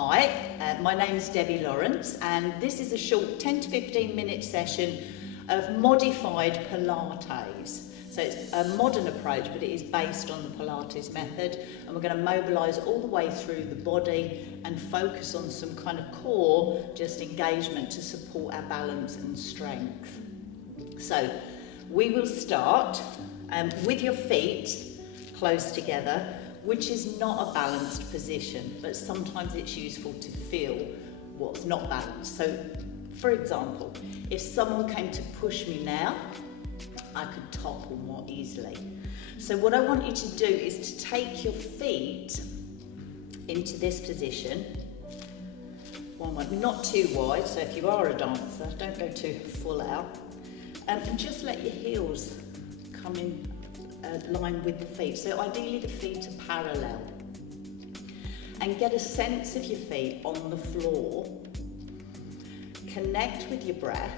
Hi, my name is Debbie Lawrence, and this is a short 10 to 15 minute session of modified Pilates. So it's a modern approach, but it is based on the Pilates method, and we're going to mobilise all the way through the body and focus on some kind of core just engagement to support our balance and strength. So we will start with your feet close together, which is not a balanced position, but sometimes it's useful to feel what's not balanced. So, for example, if someone came to push me now, I could topple more easily. So what I want you to do is to take your feet into this position, not too wide, so if you are a dancer, don't go too full out, and just let your heels come in line with the feet. So ideally the feet are parallel. And get a sense of your feet on the floor. Connect with your breath,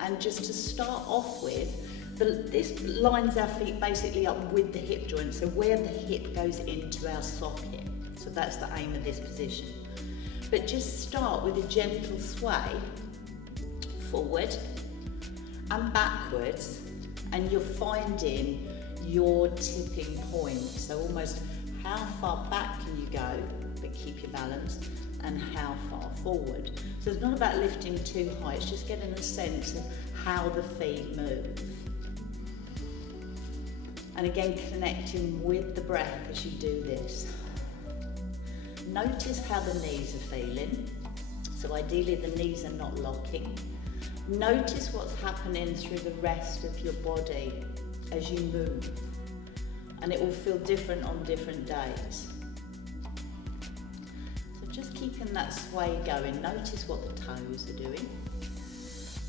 and just to start off with, this lines our feet basically up with the hip joint, so where the hip goes into our socket. So that's the aim of this position. But just start with a gentle sway forward and backwards, and you're finding your tipping point. So almost how far back can you go, but keep your balance, and how far forward. So it's not about lifting too high, it's just getting a sense of how the feet move. And again, connecting with the breath as you do this. Notice how the knees are feeling. So ideally the knees are not locking. Notice what's happening through the rest of your body as you move, and it will feel different on different days. So just keeping that sway going, notice what the toes are doing,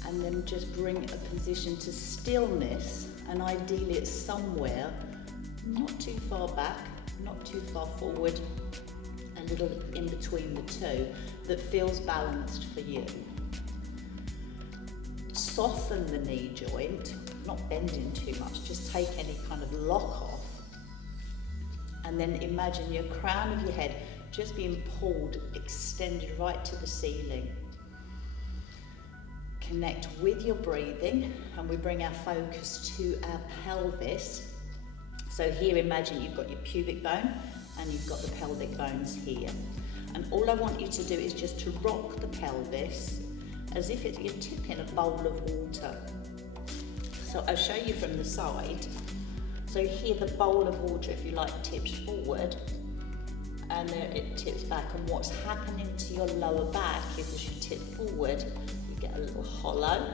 and then just bring a position to stillness, and ideally it's somewhere not too far back, not too far forward, a little in between the two, that feels balanced for you. Soften the knee joint, not bending too much, just take any kind of lock off, and then imagine your crown of your head just being pulled, extended right to the ceiling. Connect with your breathing, and we bring our focus to our pelvis. So here, imagine you've got your pubic bone and you've got the pelvic bones here, and all I want you to do is just to rock the pelvis as if you're tipping a bowl of water. So I'll show you from the side. So here the bowl of water, if you like, tips forward, and there it tips back, and what's happening to your lower back is as you tip forward, you get a little hollow,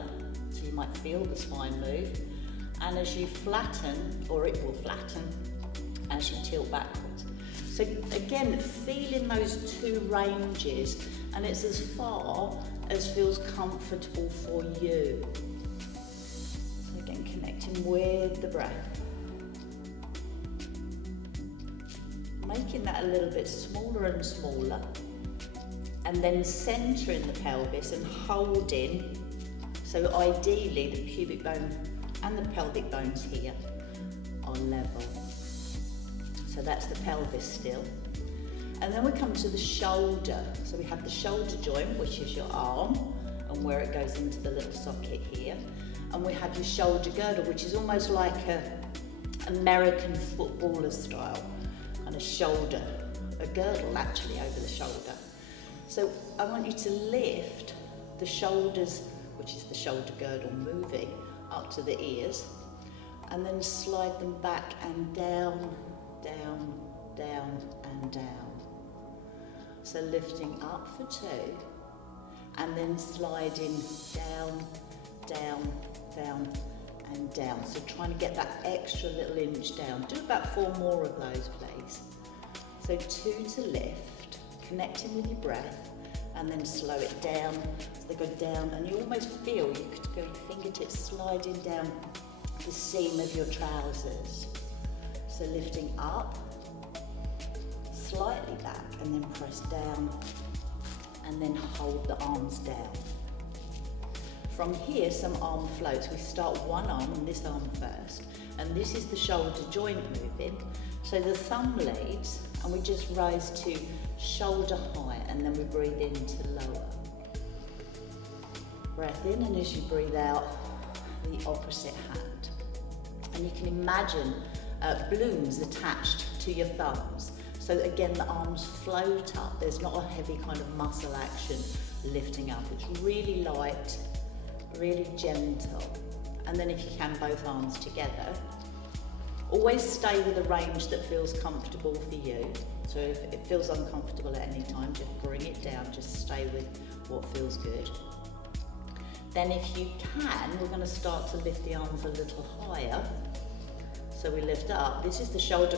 so you might feel the spine move, and as you flatten, or it will flatten, as you tilt backwards. So again, feeling those two ranges, and it's as far as feels comfortable for you. So again, connecting with the breath. Making that a little bit smaller and smaller, and then centering the pelvis and holding. So ideally the pubic bone and the pelvic bones here are level. So that's the pelvis still. And then we come to the shoulder. So we have the shoulder joint, which is your arm, and where it goes into the little socket here. And we have your shoulder girdle, which is almost like a American footballer style kind of shoulder, a girdle actually over the shoulder. So I want you to lift the shoulders, which is the shoulder girdle, moving up to the ears, and then slide them back and down, down, down, and down. So lifting up for two, and then sliding down, down, down, and down. So trying to get that extra little inch down. Do about 4 more of those, please. So 2 to lift, connecting with your breath, and then slow it down. So they go down, and you almost feel you could go your fingertips sliding down the seam of your trousers. So lifting up, slightly back, and then press down, and then hold the arms down. From here, some arm floats. We start one arm and this arm first, and this is the shoulder joint moving. So the thumb leads, and we just rise to shoulder high, and then we breathe in to lower. Breath in, and as you breathe out, the opposite hand. And you can imagine balloons attached to your thumbs. So again, the arms float up. There's not a heavy kind of muscle action lifting up. It's really light, really gentle. And then if you can, both arms together. Always stay with a range that feels comfortable for you. So if it feels uncomfortable at any time, just bring it down, just stay with what feels good. Then if you can, we're going to start to lift the arms a little higher. So we lift up. This is the shoulder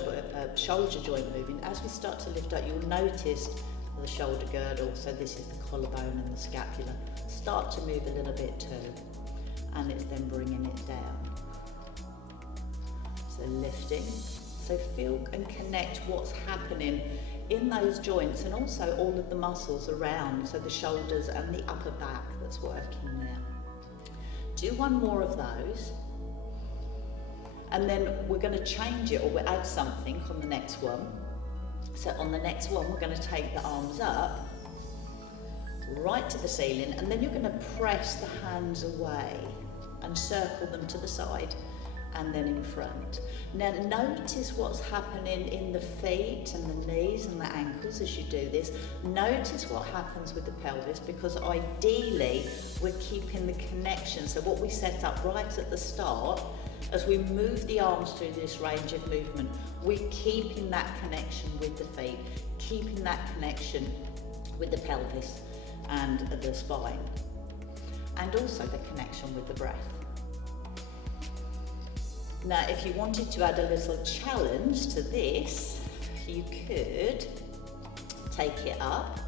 joint moving. As we start to lift up, you'll notice the shoulder girdle, so this is the collarbone and the scapula, start to move a little bit too. And it's then bringing it down. So lifting. So feel and connect what's happening in those joints, and also all of the muscles around, so the shoulders and the upper back that's working there. Do one more of those. And then we're going to change it, or we'll add something on the next one. So on the next one, we're going to take the arms up, right to the ceiling, and then you're going to press the hands away and circle them to the side and then in front. Now notice what's happening in the feet and the knees and the ankles as you do this. Notice what happens with the pelvis, because ideally we're keeping the connection. So what we set up right at the start, as we move the arms through this range of movement, we're keeping that connection with the feet, keeping that connection with the pelvis and the spine, and also the connection with the breath. Now, if you wanted to add a little challenge to this, you could take it up,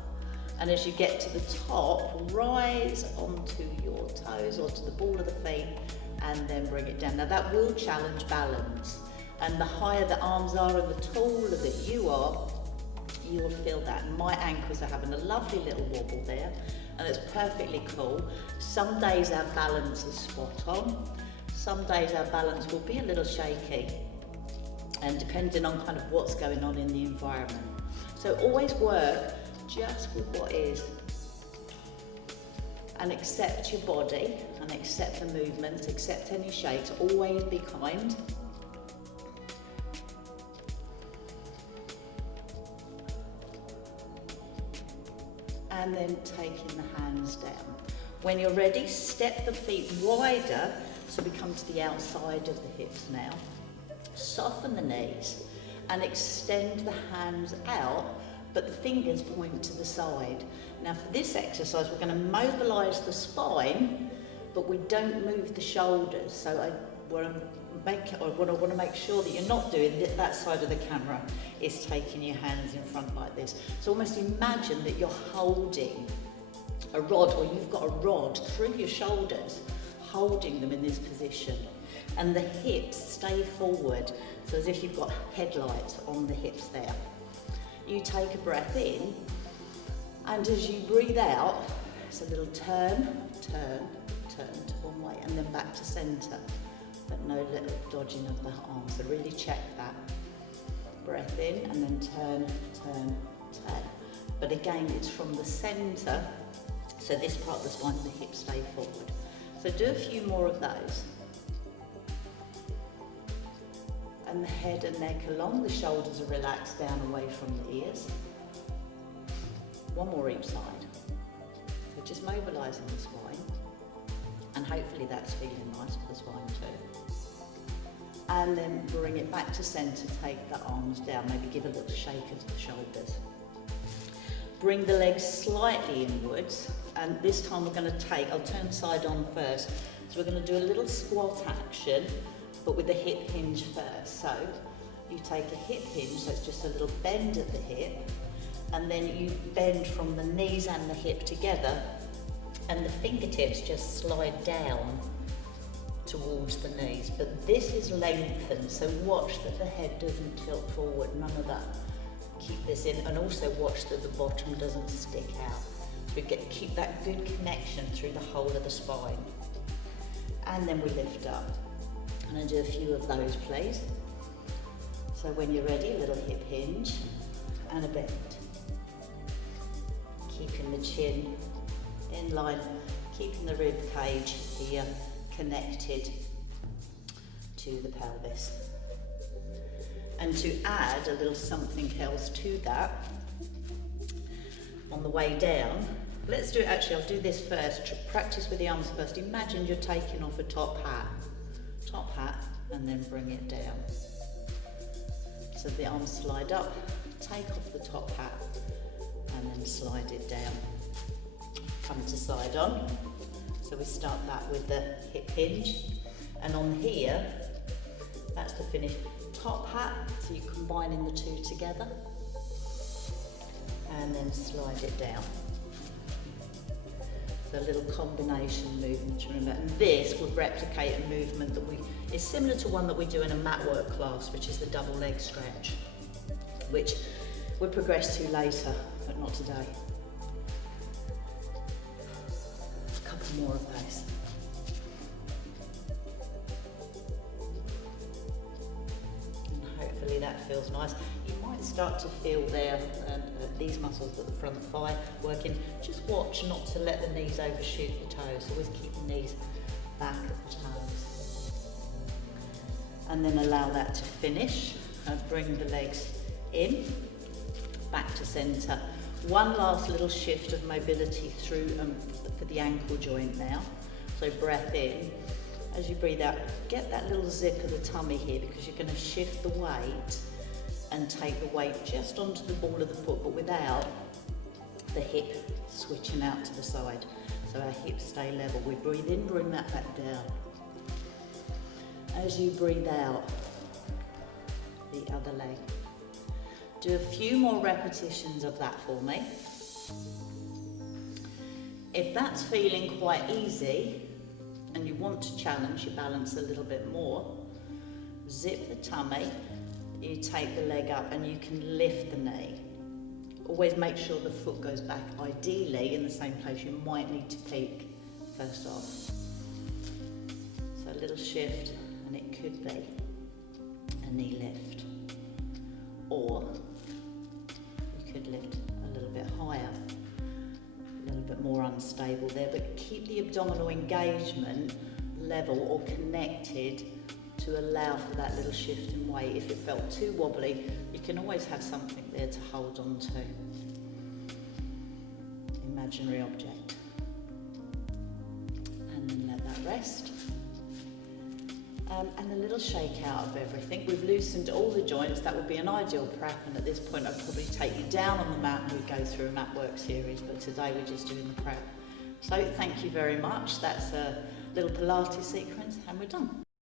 and as you get to the top, rise onto your toes or to the ball of the feet, and then bring it down. Now that will challenge balance, and the higher the arms are and the taller that you are, you'll feel that. My ankles are having a lovely little wobble there, and it's perfectly cool. Some days our balance is spot on. Some days our balance will be a little shaky, and depending on kind of what's going on in the environment. So always work just with what is, and accept your body, and accept the movements, accept any shakes. Always be kind. And then taking the hands down. When you're ready, step the feet wider, so we come to the outside of the hips now. Soften the knees and extend the hands out, but the fingers point to the side. Now for this exercise, we're going to mobilise the spine, but we don't move the shoulders. So I want to make sure that you're not doing that side of the camera is taking your hands in front like this. So almost imagine that you're holding a rod, or you've got a rod through your shoulders, holding them in this position, and the hips stay forward, so as if you've got headlights on the hips there. You take a breath in, and as you breathe out, it's a little turn to one way, and then back to centre, but no little dodging of the arms. So really check that. Breath in, and then turn. But again, it's from the centre, so this part of the spine and the hips stay forward. So do a few more of those. And the head and neck along, the shoulders are relaxed down away from the ears. One more each side. So just mobilising the spine, and hopefully that's feeling nice for the spine too. And then bring it back to centre, take the arms down, maybe give a little shake of the shoulders. Bring the legs slightly inwards, and this time we're going to take, I'll turn side on first, so we're going to do a little squat action, but with the hip hinge first. So you take a hip hinge, so it's just a little bend at the hip, and then you bend from the knees and the hip together, and the fingertips just slide down towards the knees. But this is lengthened, so watch that the head doesn't tilt forward, none of that. Keep this in, and also watch that the bottom doesn't stick out. So we keep that good connection through the whole of the spine. And then we lift up. I'm going to do a few of those, please. So when you're ready, a little hip hinge and a bend. keeping the chin in line, keeping the rib cage here connected to the pelvis. And to add a little something else to that, on the way down, let's do it, actually I'll do this first, practice with the arms first. Imagine you're taking off a top hat, and then bring it down. So the arms slide up, take off the top hat, and then slide it down. Come to side on. So we start that with the hip hinge. And on here, that's the finished top hat. So you're combining the two together. And then slide it down. So a little combination movement to remember. And this would replicate a movement that is similar to one that we do in a mat work class, which is the double leg stretch, which we'll progress to later, but not today. A couple more of those. And hopefully that feels nice. You might start to feel there these muscles at the front thigh working. Just watch not to let the knees overshoot the toes. Always keep the knees back at the toes. And then allow that to finish. And bring the legs in, back to centre. One last little shift of mobility through for the ankle joint now. So breath in. As you breathe out, get that little zip of the tummy here, because you're going to shift the weight and take the weight just onto the ball of the foot, but without the hip switching out to the side. So our hips stay level. We breathe in, bring that back down. As you breathe out, the other leg. Do a few more repetitions of that for me. If that's feeling quite easy and you want to challenge your balance a little bit more, zip the tummy, you take the leg up and you can lift the knee. Always make sure the foot goes back, ideally in the same place. You might need to peek first off. So a little shift, and it could be a knee lift. Or you could lift a little bit higher, a little bit more unstable there, but keep the abdominal engagement level or connected to allow for that little shift in weight. If it felt too wobbly, you can always have something there to hold on to. Imaginary object. And then let that rest. And a little shake out of everything. We've loosened all the joints. That would be an ideal prep, and at this point I'd probably take you down on the mat and we'd go through a mat work series, but today we're just doing the prep. So thank you very much. That's a little Pilates sequence and we're done.